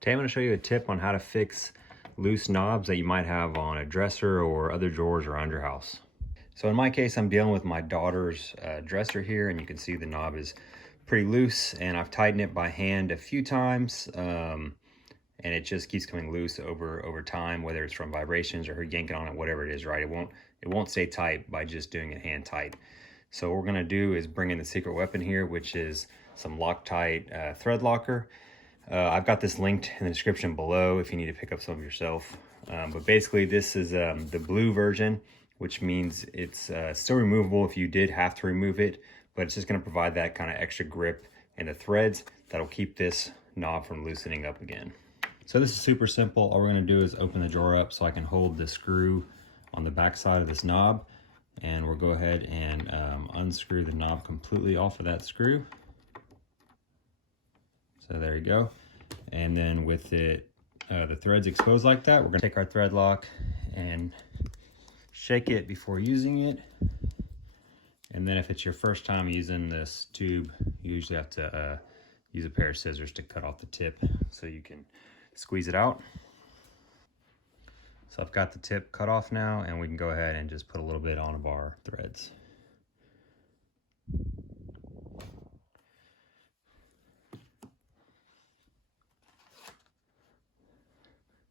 Today I'm going to show you a tip on how to fix loose knobs that you might have on a dresser or other drawers around your house. So in my case, I'm dealing with my daughter's dresser here, and you can see the knob is pretty loose, and I've tightened it by hand a few times, and it just keeps coming loose over time, whether it's from vibrations or her yanking on it, whatever it is, right? It won't stay tight by just doing it hand tight. So what we're going to do is bring in the secret weapon here, which is some Loctite thread locker. I've got this linked in the description below if you need to pick up some of yourself. But basically this is the blue version, which means it's still removable if you did have to remove it, but it's just going to provide that kind of extra grip in the threads that'll keep this knob from loosening up again. So this is super simple. All we're going to do is open the drawer up so I can hold the screw on the back side of this knob, and we'll go ahead and unscrew the knob completely off of that screw. So there you go. And then with it, the threads exposed like that, we're gonna take our thread lock and shake it before using it. And then if it's your first time using this tube, you usually have to use a pair of scissors to cut off the tip so you can squeeze it out. So I've got the tip cut off now, and we can go ahead and just put a little bit on of our threads.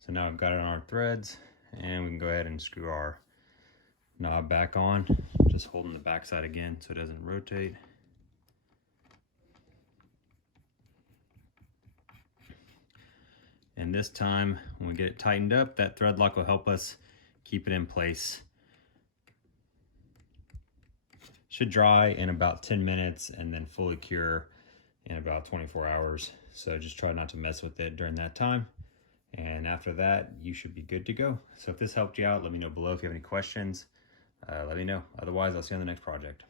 So now I've got it on our threads, and we can go ahead and screw our knob back on, just holding the back side again so it doesn't rotate. And this time, when we get it tightened up, that thread lock will help us keep it in place. Should dry in about 10 minutes and then fully cure in about 24 hours. So just try not to mess with it during that time. And after that, you should be good to go. So if this helped you out, let me know below. If you have any questions, let me know. Otherwise, I'll see you on the next project.